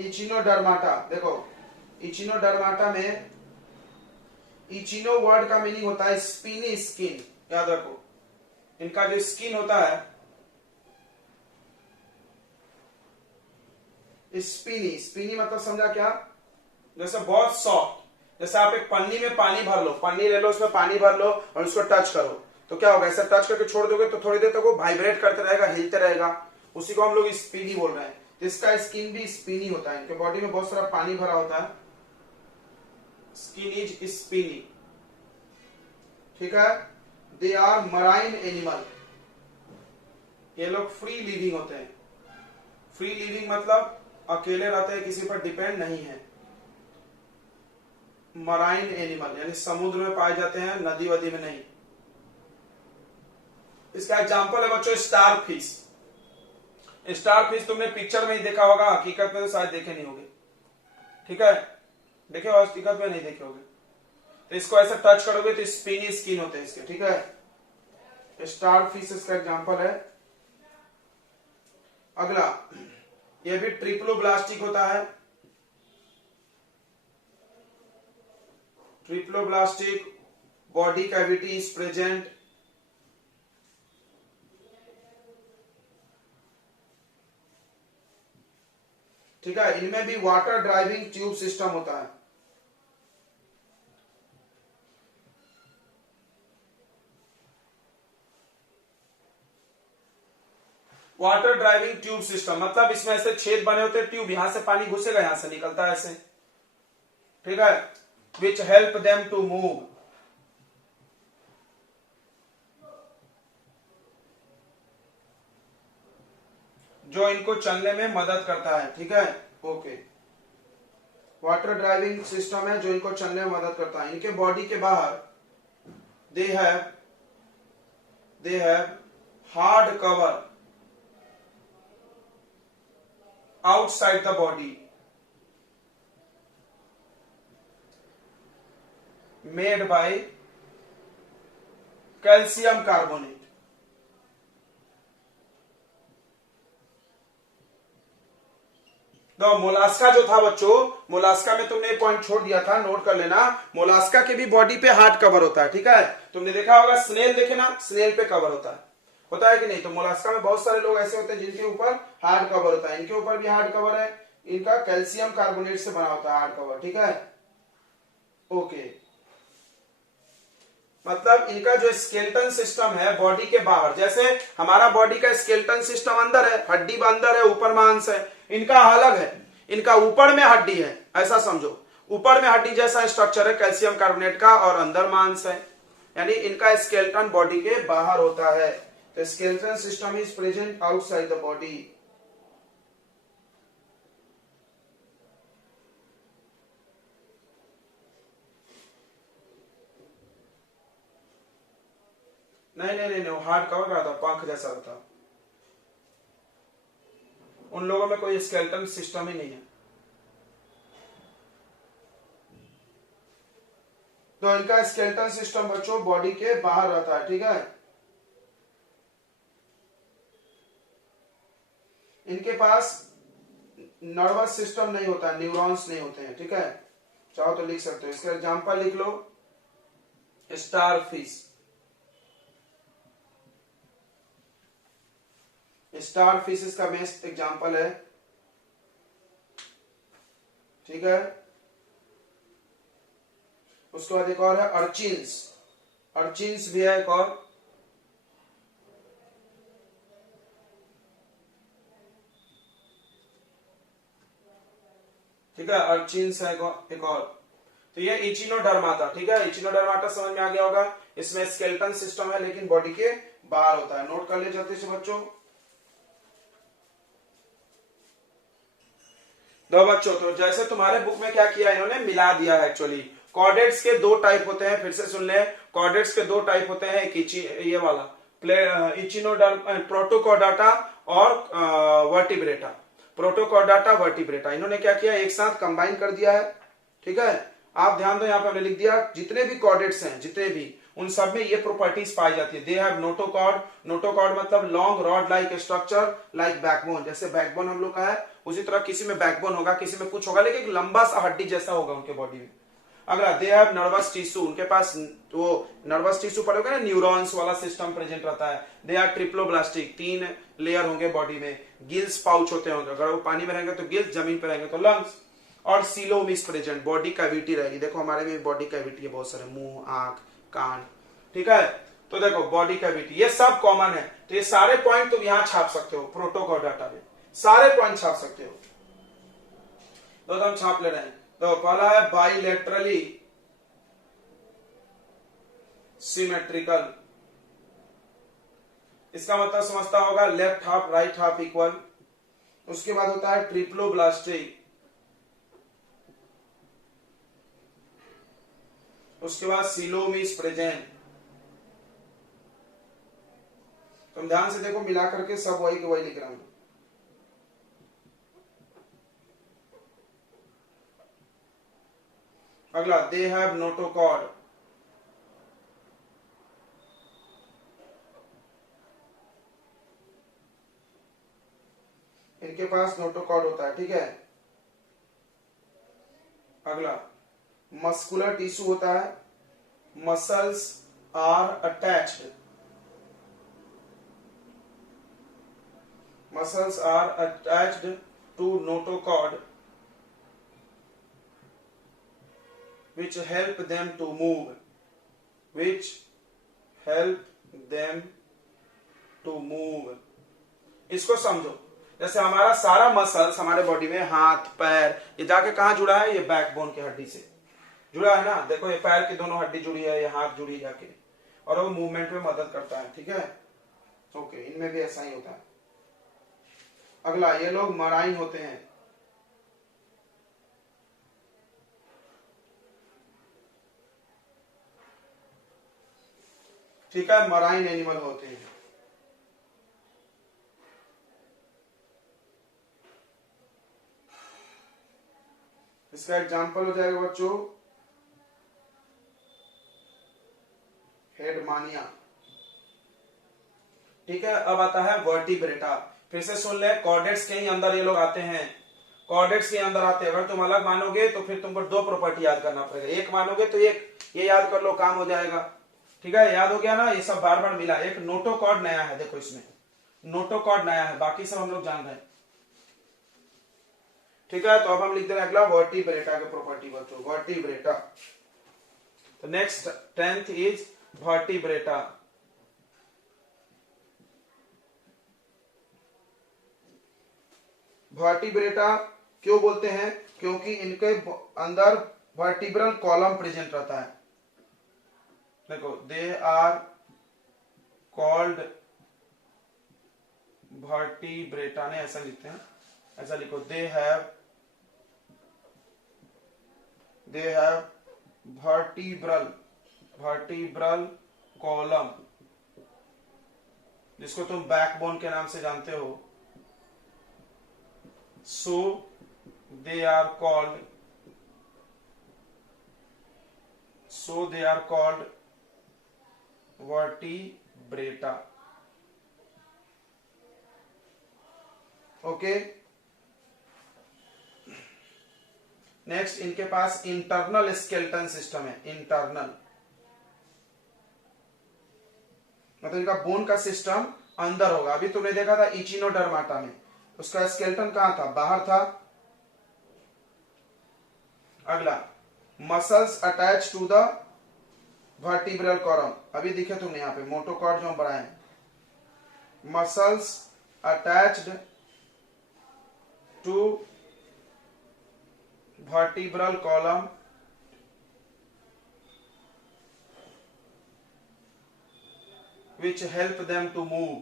इचिनोडर्माटा, देखो इचिनोडर्माटा में इचिनो वर्ड का मीनिंग होता है स्पिनी स्किन, याद रखो। इनका जो स्किन होता है स्पिनी, स्पिनी मतलब समझा क्या, जैसे बहुत सॉफ्ट। जैसे आप एक पन्नी में पानी भर लो, पन्नी ले लो, उसमें पानी भर लो और उसको टच करो तो क्या होगा, ऐसा टच करके छोड़ दोगे तो थोड़ी देर तक वो वाइब्रेट करते रहेगा, हिलते रहेगा, उसी को हम लोग स्पिनी बोल रहे हैं। तो इसका स्किन भी स्पिनी होता है, इनके बॉडी में बहुत सारा पानी भरा होता है, स्किन इज स्पिनी, ठीक है। दे आर मराइन एनिमल, ये लोग फ्री लिविंग होते हैं। फ्री लिविंग मतलब अकेले रहते हैं, किसी पर डिपेंड नहीं है। मराइन एनिमल यानी समुद्र में पाए जाते हैं, नदी वदी में नहीं। इसका एग्जांपल है बच्चों स्टार फिश। स्टार फिश तुमने पिक्चर में ही देखा होगा, हकीकत में तो शायद देखे नहीं होगे, ठीक है, देखे हो, हकीकत में नहीं देखे होगे। तो इसको ऐसा टच करोगे तो स्पिनी स्किन होते हैं इसके, ठीक है। स्टार फिश इसका एग्जांपल है। अगला, ये भी ट्रिप्लोब्लास्टिक होता है। Triploblastic, body cavity is present, ठीक है। इनमें भी वाटर ड्राइविंग ट्यूब सिस्टम होता है। वाटर ड्राइविंग ट्यूब सिस्टम मतलब इसमें ऐसे छेद बने होते हैं, ट्यूब, यहां से पानी घुसेगा, यहां से निकलता है ऐसे, ठीक है। Which help them to move, जो इनको चलने में मदद करता है, ठीक है, ओके। वाटर ड्राइविंग सिस्टम है जो इनको चलने में मदद करता है। इनके बॉडी के बाहर they have hard cover outside the body made by calcium carbonate। तो मोलास्का जो था बच्चों, मोलास्का में तुमने पॉइंट छोड़ दिया था, नोट कर लेना। मोलास्का के भी बॉडी पे हार्ड कवर होता है, ठीक है। तुमने देखा होगा स्नेल, देखे ना, स्नेल पे कवर होता है कि नहीं। तो मोलास्का में बहुत सारे लोग ऐसे होते हैं जिनके ऊपर हार्ड कवर होता है, इनके ऊपर भी हार्ड कवर है। इनका कैल्शियम कार्बोनेट से बना होता है हार्ड कवर, ठीक है, ओके। मतलब इनका जो स्केलेटन सिस्टम है बॉडी के बाहर, जैसे हमारा बॉडी का स्केलेटन सिस्टम अंदर है, हड्डी अंदर है, ऊपर मांस है, इनका अलग है। इनका ऊपर में हड्डी है, ऐसा समझो, ऊपर में हड्डी जैसा स्ट्रक्चर है कैल्शियम कार्बोनेट का, और अंदर मांस है, यानी इनका स्केलेटन बॉडी के बाहर होता है। The skeleton system is present outside the body. नहीं, हार्ड कवर रहता, पंख जैसा रहता। उन लोगों में कोई स्केलेटन सिस्टम ही नहीं है। तो इनका स्केलेटन सिस्टम बच्चों बॉडी के बाहर रहता है, ठीक है। इनके पास नर्वस सिस्टम नहीं होता, न्यूरॉन्स नहीं होते हैं, ठीक है। चाहो तो लिख सकते हो, इसका एग्जांपल लिख लो स्टार फिश। स्टार फिश इसका बेस्ट एग्जांपल है, ठीक है। उसके बाद एक और है अर्चिन्स, अर्चिन्स भी है एक और, ठीक है, अर्चिन्स है एक और। तो ये इचिनोडर्माटा, ठीक है, इचिनोडर्माटा समझ में आ गया होगा। इसमें स्केलेटन सिस्टम है लेकिन बॉडी के बाहर होता है। नोट कर ले जल्दी से बच्चों। दो बच्चों, तो जैसे तुम्हारे बुक में क्या किया इन्होंने, मिला दिया है एक्चुअली। कॉर्डेट्स के दो टाइप होते हैं, फिर से सुन ले। कॉर्डेट्स के दो टाइप होते हैं, एक ये वाला प्रोटोकॉर्डाटा और वर्टिब्रेटा। प्रोटोकॉर्डाटा, वर्टिब्रेटा, इन्होंने क्या किया, एक साथ कंबाइन कर दिया है, ठीक है। आप ध्यान दो, यहाँ पे हमने लिख दिया जितने भी कॉर्डेट्स हैं, जितने भी, उन सब में ये प्रॉपर्टीज पाई जाती है। दे हैव नोटोकॉर्ड, नोटोकॉर्ड मतलब long rod like structure like backbone, जैसे बैकबोन हम लोग का है उसी तरह किसी में बैकबोन होगा, किसी में कुछ होगा, लेकिन एक लंबा सा हड्डी जैसा होगा उनके बॉडी में। अगला, दे हैव नर्वस टिश्यू, उनके पास वो नर्वस टिश्यू पड़े होगा ना, न्यूरॉन्स वाला सिस्टम प्रेजेंट रहता है। दे आर ट्रिप्लोब्लास्टिक, 3 लेयर होंगे बॉडी में। गिल्स पाउच होते होंगे, अगर वो पानी में रहेंगे तो गिल्स, जमीन पे रहेंगे तो लंग्स। और सीलोमिस प्रेजेंट, बॉडी कैविटी रहेगी। देखो हमारे में बॉडी कैविटी है बहुत सारे, मुंह, आंख, कान, ठीक है। तो देखो बॉडी कैविटी, ये सब कॉमन है। तो ये सारे पॉइंट तुम यहां छाप सकते हो प्रोटोकॉल डाटा में, सारे पॉइंट छाप सकते हो। तो हम छाप ले रहे हैं। तो पहला है बाइलेटरली सिमेट्रिकल, इसका मतलब समझता होगा left half right half equal. उसके बाद होता है ट्रिप्लोब्लास्टिक, उसके बाद सीलोमिस प्रेजेंट। तुम ध्यान से देखो, मिला करके सब वही के वही लिख रहा हूं। अगला, दे हैव नोटोकॉर्ड, इनके पास नोटोकॉर्ड होता है, ठीक है। अगला, मस्कुलर टिश्यू होता है, muscles are attached, muscles are attached to notochord which help them to move, which help them to move। इसको समझो, जैसे हमारा सारा मसल्स हमारे बॉडी में, हाथ पैर, ये जाके कहां जुड़ा है, ये बैकबोन की हड्डी से जुड़ा है ना। देखो ये पैर की दोनों हड्डी जुड़ी है, ये हाथ जुड़ी जाके, और वो मूवमेंट में मदद करता है, ठीक है। ओके, इनमें भी ऐसा ही होता है। अगला, ये लोग मराइन होते हैं, ठीक है, मराइन एनिमल होते हैं। इसका एग्जांपल हो जाएगा बच्चों हेडमानिया, ठीक है। अब आता है वर्टिब्रेटा, फिर से सुन ले, कॉर्डेट्स के ही अंदर ये लोग आते हैं, कॉर्डेट्स के अंदर आते हैं। अगर तुम अलग मानोगे तो फिर तुमको 2 प्रॉपर्टी याद करना पड़ेगा, एक मानोगे तो एक ये याद कर लो, काम हो जाएगा, ठीक है। याद हो गया ना, ये सब बार बार मिला। एक नोटोकॉर्ड नया है, देखो इसमें नोटोकॉर्ड नया है, बाकी सब हम लोग जान रहे हैं, ठीक है। तो अब हम लिख दे रहे हैं अगला वर्टिब्रेटा के प्रॉपर्टी बच्चों, वर्टिब्रेटा। तो next 10th is vertebrata. Vertebrata क्यों बोलते हैं, क्योंकि इनके अंदर वर्टिब्रल कॉलम प्रेजेंट रहता है। देखो, दे आर कॉल्ड वर्टिब्रेटा, ने ऐसा लिखते हैं, ऐसा लिखो, दे हैव वर्टिब्रल कॉलम, जिसको तुम बैकबोन के नाम से जानते हो। So they are called vertebrata, okay. Next, इनके पास इंटरनल स्केलेटन सिस्टम है, इंटरनल मतलब इनका बोन का सिस्टम अंदर होगा। अभी तुमने देखा था इचिनोडर्माटा में, उसका स्केलेटन कहां था, बाहर था। अगला, muscles attach to the vertebral column, अभी दिखे तुमने यहां पे मोटोकॉर्ड जो हम बढ़ाए, muscles attached to vertebral column which help them to move,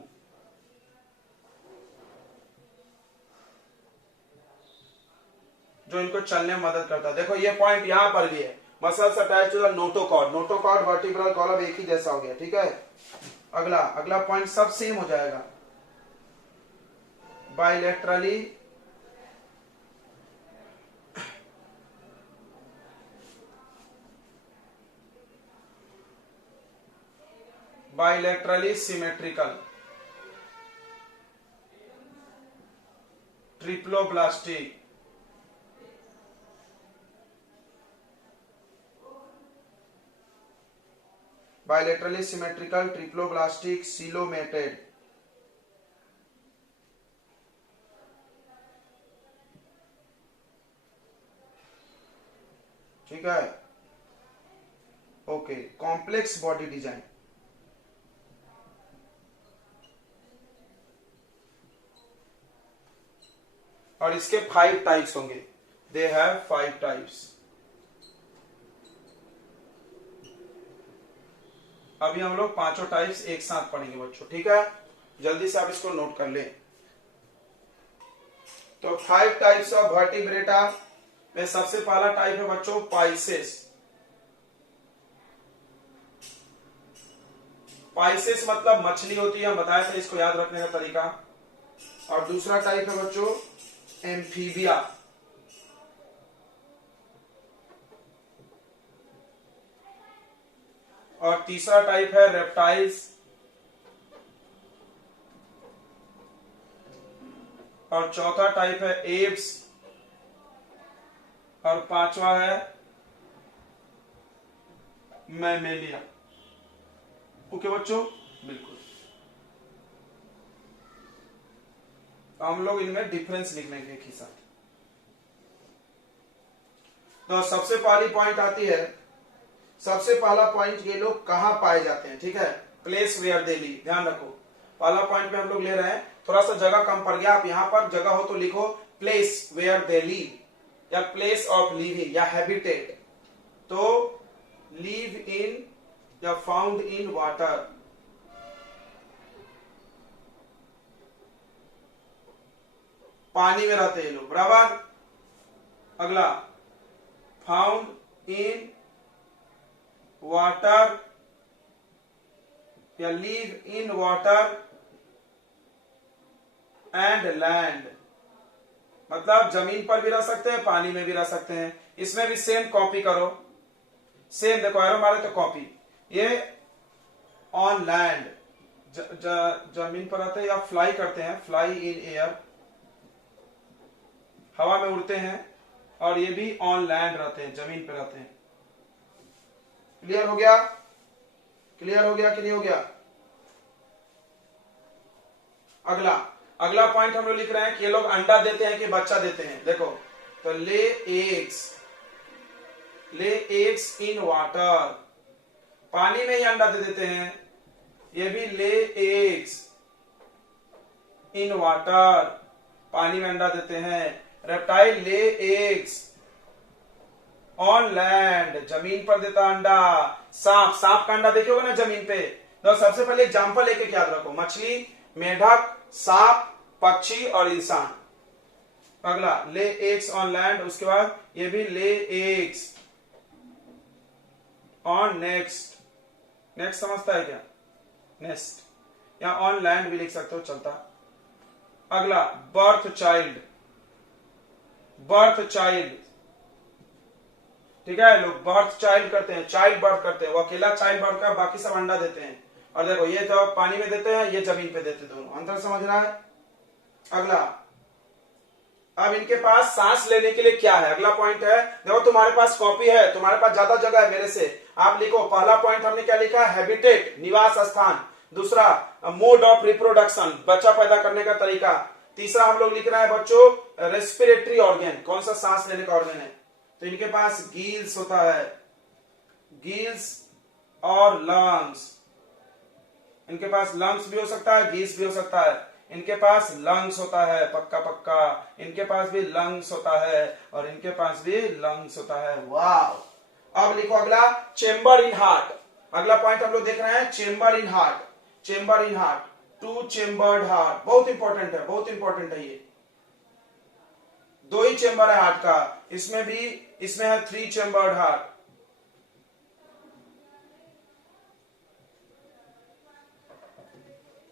जो इनको चलने में मदद करता है। देखो ये पॉइंट यहां पर भी है, muscles attach to the notochord, notochord vertebral column एक ही जैसा हो गया, ठीक है। अगला पॉइंट सब सेम हो जाएगा, bilaterally symmetrical, triploblastic, bilaterally symmetrical triploblastic coelomated, ठीक है। ओके, कॉम्प्लेक्स बॉडी डिजाइन, और इसके 5 टाइप्स होंगे, दे हैव 5 टाइप्स। अभी हम लोग पांचों टाइप्स एक साथ पढ़ेंगे बच्चों, ठीक है। जल्दी से आप इसको नोट कर लें। तो 5 टाइप्स ऑफ वर्टिब्रेटा में सबसे पहला टाइप है बच्चों पाइसेस। पाइसेस मतलब मछली होती है, हम बताए थे, इसको याद रखने का तरीका। और दूसरा टाइप है बच्चों एम्फीबिया, और तीसरा टाइप है रेप्टाइल्स, और चौथा टाइप है एप्स, और पांचवा है मैमेलिया। ओके बच्चों, बिल्कुल। हम लोग इनमें डिफरेंस लिख लेंगे एक ही साथ। तो सबसे पहली पॉइंट आती है, सबसे पहला पॉइंट, ये लोग कहां पाए जाते हैं, ठीक है। प्लेस वेयर दे लिव, ध्यान रखो। पहला पॉइंट पे हम लोग ले रहे हैं, थोड़ा सा जगह कम पड़ गया, आप यहां पर जगह हो तो लिखो प्लेस वेयर दे लिव, या प्लेस ऑफ लिविंग, या हैबिटेट। तो लिव इन या फाउंड इन वाटर, पानी में रहते हैं लोग, बराबर। अगला फाउंड इन वाटर या live in water and land, मतलब जमीन पर भी रह सकते हैं, पानी में भी रह सकते हैं। इसमें भी सेम कॉपी करो, सेम देखो एरो मारे तो कॉपी। ये ऑन लैंड, जमीन पर रहते हैं या फ्लाई करते हैं, फ्लाई इन एयर, हवा में उड़ते हैं। और ये भी ऑन लैंड रहते हैं, जमीन पर रहते हैं। क्लियर हो गया? क्लियर हो गया कि नहीं हो गया? अगला अगला पॉइंट हम लोग लिख रहे हैं कि ये लोग अंडा देते हैं कि बच्चा देते हैं। देखो, तो ले एग्स इन वाटर, पानी में ही अंडा दे देते हैं। ये भी ले एग्स इन वाटर, पानी में अंडा देते हैं। Reptile lay eggs on land, जमीन पर देता अंडा। सांप का अंडा देखे होगा ना जमीन पे। तो सबसे पहले एग्जांपल एक याद रखो, मछली, मेढक, सांप, पक्षी और इंसान। अगला ले एग्स ऑन लैंड, उसके बाद ये भी ले एग्स ऑन नेक्स्ट समझता है क्या? नेस्ट, या ऑन लैंड भी लिख सकते हो, चलता। अगला बर्थ चाइल्ड, ठीक है। लोग बर्थ चाइल्ड करते हैं, चाइल्ड बर्थ करते हैं, वो अकेला चाइल्ड बर्थ का, बाकी सब अंडा देते हैं। और देखो, ये तो पानी में देते हैं, ये जमीन पे देते हैं, दोनों अंतर समझ रहा है। अगला, अब इनके पास सांस लेने के लिए क्या है, अगला पॉइंट है। देखो तुम्हारे पास कॉपी है, तुम्हारे पास ज्यादा जगह है मेरे से, आप लिखो। पहला पॉइंट हमने क्या लिखा है? हैबिटेट, निवास स्थान। दूसरा मोड ऑफ रिप्रोडक्शन, बच्चा पैदा करने का तरीका। तीसरा हम लोग लिख रहे हैं बच्चों रेस्पिरेटरी ऑर्गन, कौन सा सांस लेने का ऑर्गन है। तो इनके पास गिल्स होता है, गिल्स और लंग्स। इनके पास लंग्स भी हो सकता है, गिल्स भी हो सकता है। इनके पास लंग्स होता है, पक्का। इनके पास भी लंग्स होता है, और इनके पास भी लंग्स होता है। वाह। अब लिखो अगला, चेम्बर इन हार्ट। अगला पॉइंट हम लोग देख रहे हैं, chamber in heart. To chambered heart, बहुत इंपॉर्टेंट है ये। 2 ही चेम्बर है हार्ट का, इसमें है 3 चेम्बर्ड हार्ट।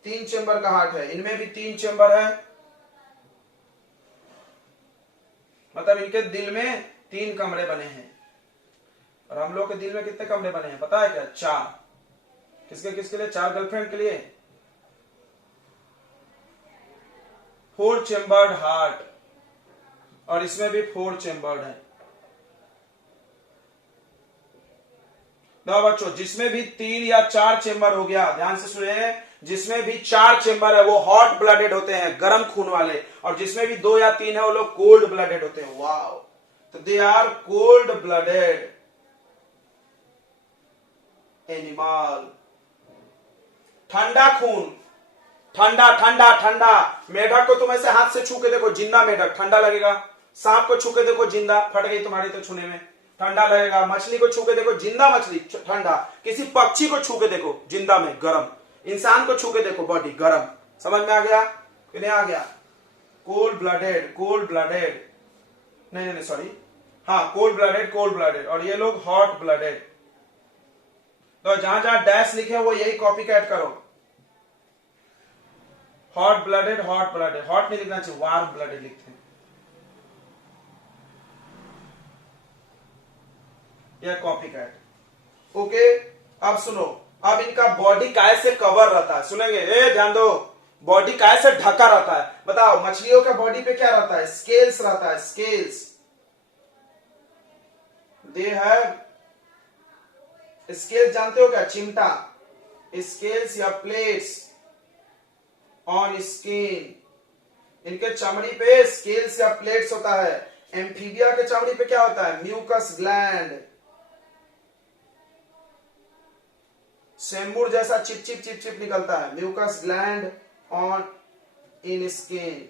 तीन चेम्बर का हार्ट है, इनमें भी 3 चेम्बर है। मतलब इनके दिल में 3 कमरे बने हैं। और हम लोग के दिल में कितने कमरे बने हैं पता है क्या? 4। किसके लिए? 4 गर्लफ्रेंड के लिए। 4 चेम्बर्ड हार्ट, और इसमें भी 4 चेम्बर्ड है। तो बच्चों जिसमें भी 3 या 4 चेम्बर हो गया, ध्यान से सुनिए, जिसमें भी 4 चेम्बर है वो हॉट ब्लडेड होते हैं, गर्म खून वाले, और जिसमें भी 2 या 3 है वो लोग कोल्ड ब्लडेड होते हैं। वाओ, तो they are cold blooded animal. ठंडा खून, ठंडा ठंडा ठंडा। मेढक को तुम ऐसे हाथ से छू के देखो, जिंदा मेढक, ठंडा लगेगा। सांप को छू के देखो, जिंदा, फट गई तुम्हारी तो छूने में, ठंडा लगेगा। मछली को छू के देखो, जिंदा मछली, ठंडा। किसी पक्षी को छू के देखो, जिंदा में गरम। इंसान को छू के देखो, बॉडी गरम। समझ में आ गया कि नहीं आ गया? कोल्ड ब्लडेड, कोल्ड ब्लडेड, नहीं नहीं सॉरी, हाँ कोल्ड ब्लडेड, कोल्ड ब्लडेड। और ये लोग हॉट ब्लडेड। तो जहां जहां डैश लिखे वो यही कॉपी कैट करो। Hot blooded, hot blooded, hot नहीं लिखना चाहिए, वार्म ब्लडेड लिखते हैं। यह कॉपी कैट। ओके, अब सुनो, अब इनका बॉडी काय से कवर रहता है, सुनेंगे, ए ध्यान दो, बॉडी काय से ढका रहता है। बताओ, मछलियों का बॉडी पे क्या रहता है? स्केल्स रहता है, स्केल्स। दे हैव स्केल्स, जानते हो क्या? चिमटा, स्केल्स या प्लेट्स ऑन स्किन। इनके चमड़ी पे स्केल्स या प्लेट्स होता है। एम्फीबिया के चमड़ी पे क्या होता है? Mucus gland. सेम्बुर जैसा चिप चिप चिप चिप निकलता है, mucus gland on in skin.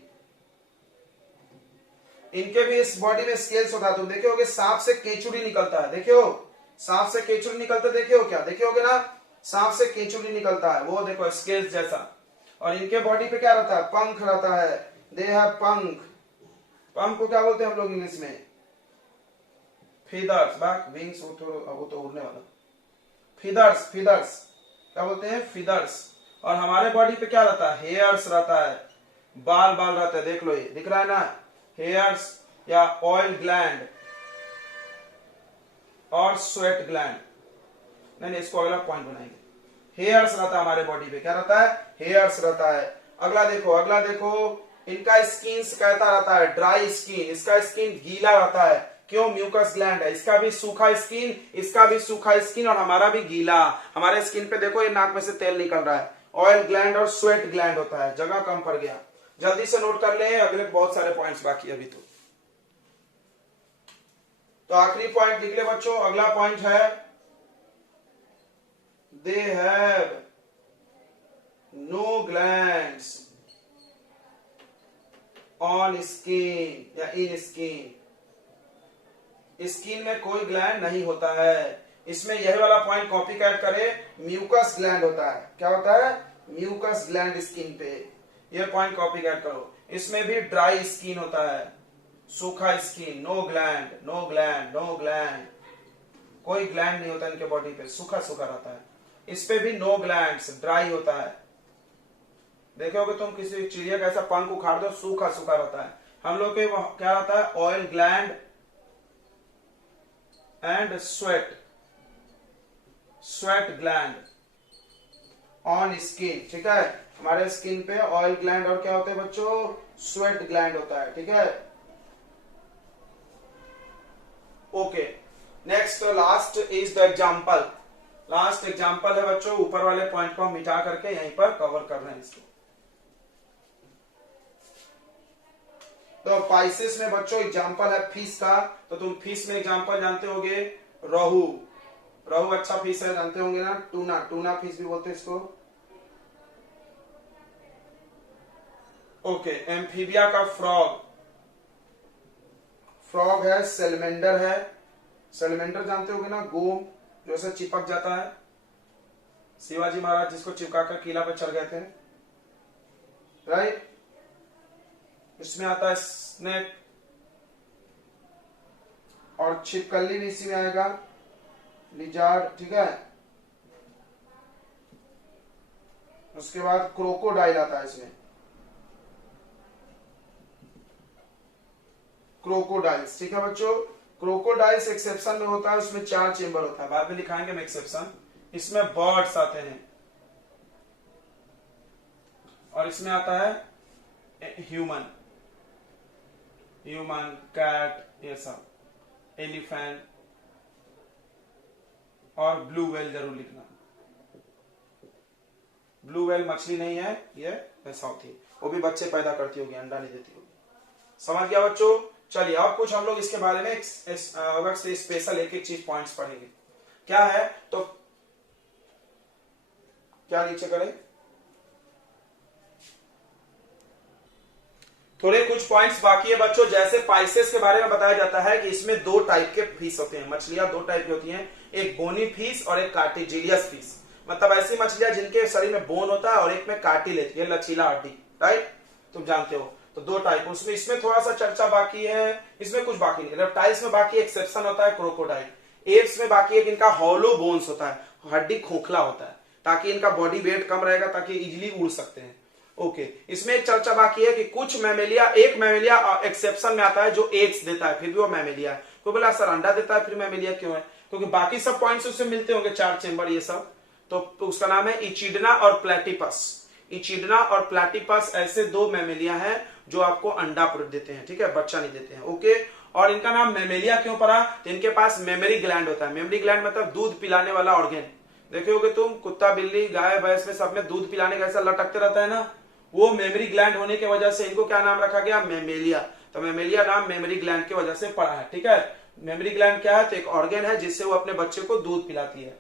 इनके भी इस बॉडी में स्केल्स होता है। तुम देखे होगे सांप से केचुड़ी निकलता है, देखे हो? सांप से केचुड़ी निकलता देखे हो क्या? देखे होगे ना, सांप से केचुड़ी निकलता है, वो देखो स्केल्स जैसा। और इनके बॉडी पे क्या रहता है? पंख रहता है। दे हैव पंख। पंख को क्या बोलते हैं हम लोग इंग्लिश में? फीदर्स। बैक विंग्स, वो तो उड़ने वाला। फीदर्स, फीदर्स क्या बोलते हैं? फीदर्स। और हमारे बॉडी पे क्या रहता है? हेयर्स रहता है, बाल बाल रहता है। देख लो, ये दिख रहा है ना, हेयर्स या ऑयल ग्लैंड और स्वेट ग्लैंड। नहीं, इसको अगला पॉइंट बनाएंगे। हेयर्स रहता है हमारे बॉडी पे, क्या रहता है? हेयर्स रहता है। अगला देखो, अगला देखो, इनका स्किन कहता रहता है ड्राई स्किन। इसका स्किन गीला रहता है, क्यों? म्यूकस ग्लैंड है। इसका भी सूखा स्किन, इसका भी सूखा स्किन, और हमारा भी गीला। हमारे स्किन पे देखो, ये नाक में से तेल निकल रहा है। ऑयल ग्लैंड और स्वेट ग्लैंड होता है। जगह कम पड़ गया, जल्दी से नोट कर ले, अगले बहुत सारे पॉइंट्स बाकी अभी। तो आखिरी पॉइंट लिख ले बच्चों। अगला पॉइंट है, they have no glands on skin या इन स्किन। स्किन में कोई ग्लैंड नहीं होता है। इसमें यही वाला पॉइंट कॉपी कैट करे, म्यूकस ग्लैंड होता है। क्या होता है? म्यूकस ग्लैंड स्किन पे। यह पॉइंट कॉपी कैट करो। इसमें भी ड्राई स्किन होता है, सूखा skin, no gland, no gland, no gland, कोई ग्लैंड नहीं होता इनके बॉडी पे, सूखा सूखा रहता है। इस पे भी नो ग्लैंड्स, ड्राई होता है। देखे होगे तुम, किसी चिड़िया का ऐसा पंख उखाड़ दो, सूखा सूखा रहता है। हम लोग के क्या रहता है? Oil gland and sweat, sweat gland on skin. ठीक है, हमारे स्किन पे ऑयल ग्लैंड और क्या होते हैं बच्चों? स्वेट ग्लैंड होता है। ठीक है, okay. Next last is the example. Last example है बच्चों, ऊपर वाले पॉइंट को हम मिटा करके यहीं पर कवर कर रहे हैं इसको। तो पाइसेस में बच्चों एग्जाम्पल है फिश का। तो तुम फिश में एग्जाम्पल जानते होगे, रोहू। रोहू अच्छा फिश है, जानते होंगे ना। टूना, टूना फिश भी बोलते हैं इसको। ओके, एम्फीबिया का फ्रॉग। फ्रॉग है, सेलमेंडर है। सेलमेंडर जानते होगे ना, गोम जो ऐसे चिपक जाता है। शिवाजी महाराज जिसको चिपकाकर किला पे चढ़ गए थे, राइट। इसमें आता है स्नेक, और छिपकली भी इसी में आएगा, लिजार्ड। ठीक है, उसके बाद क्रोकोडाइल आता है इसमें, क्रोकोडाइल्स। ठीक है बच्चों, क्रोकोडाइल्स एक्सेप्शन में होता है, उसमें 4 चेंबर होता है, बाद में लिखाएंगे हम एक्सेप्शन। इसमें बर्ड्स आते हैं, और इसमें आता है ह्यूमन। ह्यूमन, कैट, ये सब, एलिफेंट और ब्लू व्हेल जरूर लिखना। ब्लू व्हेल मछली नहीं है, ये वैसा होती है, वो भी बच्चे पैदा करती होगी, अंडा नहीं देती होगी। समझ गया बच्चों? चलिए अब कुछ हम लोग इसके बारे में स्पेशल एक एक चीज पॉइंट्स पढ़ेंगे। क्या है तो क्या नीचे करें, थोड़े कुछ पॉइंट्स बाकी है बच्चों। जैसे पाइसेस के बारे में बताया जाता है कि इसमें दो टाइप के फिश होते हैं, मछलियां दो टाइप की होती हैं, एक बोनी फिश और एक कार्टिजिलियस फिश। मतलब ऐसी मछलियां जिनके शरीर में बोन होता है और एक में कार्टिलेज, ये लचीला हड्डी, राइट, तुम जानते हो। तो दो टाइप, उसमें इसमें थोड़ा सा चर्चा बाकी है, इसमें कुछ बाकी नहीं। रेप्टाइल्स में बाकी एक्सेप्शन होता है क्रोकोडाइल। एप्स में बाकी है कि इनका हॉलो बोन्स होता है, हड्डी खोखला होता है, ताकि इनका बॉडी वेट कम रहेगा, ताकि इजिली उड़ सकते हैं। ओके, इसमें एक चर्चा बाकी है कि कुछ मैमेलिया, एक मैमेलिया एक्सेप्शन में आता है जो एग्स देता है, फिर भी वो मैमेलिया है। कोई बोला सर अंडा देता है फिर मैमेलिया क्यों है? क्योंकि बाकी सब पॉइंट्स उससे मिलते होंगे, 4 चेंबर ये सब। तो उसका नाम है इचिडना और प्लेटिपस। इचिडना और प्लेटिपस ऐसे दो मैमेलिया हैं जो आपको अंडा देते हैं, ठीक है, बच्चा नहीं देते हैं। ओके, और इनका नाम मैमेलिया क्यों पड़ा? तो इनके पास मेमोरी ग्लैंड होता है। मेमोरी ग्लैंड मतलब दूध पिलाने वाला ऑर्गन। देखे होगे तुम, कुत्ता, बिल्ली, गाय, भैंस में सब में दूध पिलाने का ऐसा लटकते रहता है ना, वो मेमोरी ग्लैंड होने की वजह से इनको क्या नाम रखा गया? मैमेलिया। तो मैमेलिया नाम मेमोरी ग्लैंड की वजह से पड़ा है, ठीक है। मेमोरी ग्लैंड क्या है? तो एक ऑर्गन है जिससे वो अपने बच्चे को दूध पिलाती है।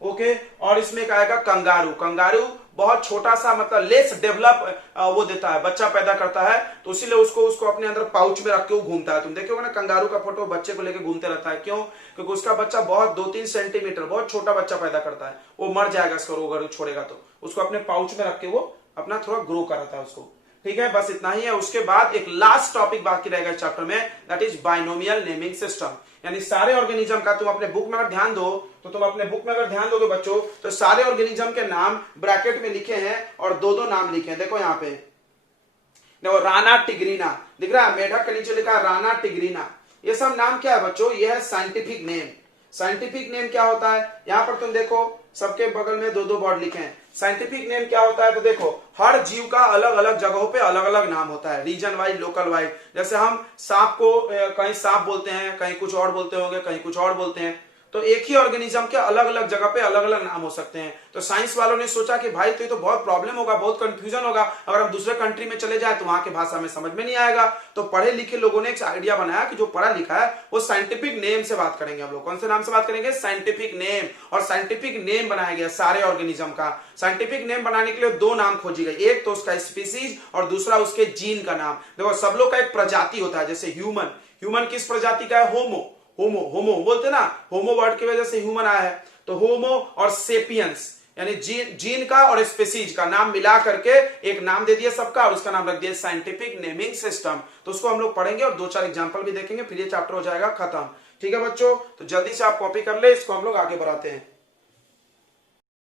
ओके, और इसमें क्या आएगा? कंगारू। कंगारू बहुत छोटा सा, मतलब लेस डेवलप वो देता है, बच्चा पैदा करता है, तो इसीलिए उसको अपने अंदर पाउच में रख के वो घूमता है। तुम देखोगे ना कंगारू का फोटो, बच्चे को लेके घूमते रहता है। क्यों? क्योंकि उसका बच्चा बहुत 2-3 सेंटीमीटर, बहुत छोटा बच्चा पैदा करता है, वो मर जाएगा इसको अगर छोड़ेगा तो। उसको अपने पाउच में रख के वो अपना थोड़ा ग्रो कराता है उसको, ठीक है। बस इतना ही है। उसके बाद एक लास्ट टॉपिक बाकी रहेगा इस चैप्टर में, that is binomial naming system. यानी सारे ऑर्गेनिज्म का तुम अपने बुक में अगर ध्यान दो, तो तुम अपने बुक में अगर ध्यान दोगे बच्चों, तो सारे ऑर्गेनिज्म के नाम ब्रैकेट में लिखे हैं और दो दो नाम लिखे हैं। देखो यहाँ पे, देखो राना टिग्रीना दिख रहा है, मेढक के नीचे लिखा है राना टिग्रीना। ये सब नाम क्या है बच्चों? ये है साइंटिफिक नेम। साइंटिफिक नेम क्या होता है? यहां पर तुम देखो सबके बगल में दो दो वर्ड लिखे हैं। साइंटिफिक नेम क्या होता है? तो देखो हर जीव का अलग अलग जगहों पे अलग अलग नाम होता है, रीजन वाइज, लोकल वाइज। जैसे हम सांप को कहीं सांप बोलते हैं, कहीं कुछ और बोलते होंगे, कहीं कुछ और बोलते हैं। तो एक ही ऑर्गेनिज्म के अलग अलग जगह पे अलग अलग नाम हो सकते हैं। तो साइंस वालों ने सोचा कि भाई तो ये तो बहुत प्रॉब्लम होगा, बहुत कंफ्यूजन होगा, अगर हम दूसरे कंट्री में चले जाए तो वहां की भाषा में समझ में नहीं आएगा। तो पढ़े लिखे लोगों ने एक आइडिया बनाया कि जो पढ़ा लिखा है वो साइंटिफिक नेम से बात करेंगे। हम लोग कौन से नाम से बात करेंगे? Scientific name. और साइंटिफिक नेम बनाया गया सारे ऑर्गेनिज्म का। साइंटिफिक नेम बनाने के लिए दो नाम खोजी गई, एक तो उसका स्पीसीज और दूसरा उसके जीन का नाम। देखो सब लोग का एक प्रजाति होता है, जैसे ह्यूमन, ह्यूमन किस प्रजाति का है? होमो। होमो होमो बोलते ना, होमो वर्ड की वजह से ह्यूमन आया है। तो होमो और सेपियंस, यानी जीन का और स्पेसीज का नाम मिला करके एक नाम दे दिया सबका, और उसका नाम रख दिया साइंटिफिक नेमिंग सिस्टम। तो उसको हम लोग पढ़ेंगे और 2-4 एग्जांपल भी देखेंगे, फिर ये चैप्टर हो जाएगा खत्म। ठीक है बच्चों, तो जल्दी से आप कॉपी कर ले, इसको हम लोग आगे बढ़ाते हैं।